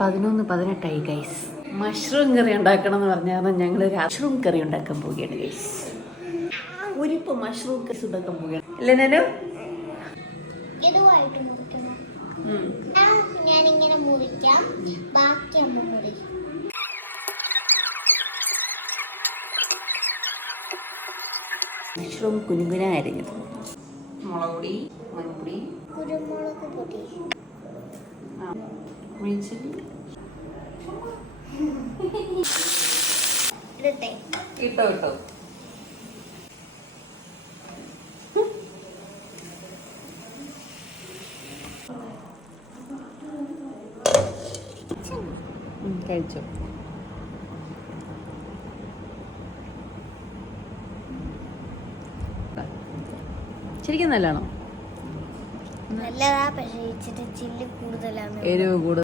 പതിനൊന്ന് പതിനെട്ടായി guys mushroom കറി ഉണ്ടാക്കണം എന്ന് പറഞ്ഞാൽ ഞങ്ങൾ മഷ്റൂം കറി ഉണ്ടാക്കാൻ പോവുകയാണ് ഗൈസ് ഉരിപ്പ് മഷ്റൂം കറി ഉണ്ടാക്കാൻ പോവുകയാണ്. അല്ലേ ഞാനോ ഇതുമായിട്ട് മുറിക്കണം. ഞാനിങ്ങനെ മുറിക്കാം. ബാക്കി അമ്മ മുറി മഷ്റൂം കുനുകുന അരിഞ്ഞത്. മുളക് പൊടി മഞ്ഞപ്പൊടി കുരുമുളക് പൊടി. ഇട്ടോ ഇട്ടോ. കഴിച്ചോ. ശരിക്കും നല്ലതാണോ? നല്ലതാ പക്ഷേ ഇച്ചിരി ചില്ല് കൂടുതലാണ്. എരിവ് കൂടുതൽ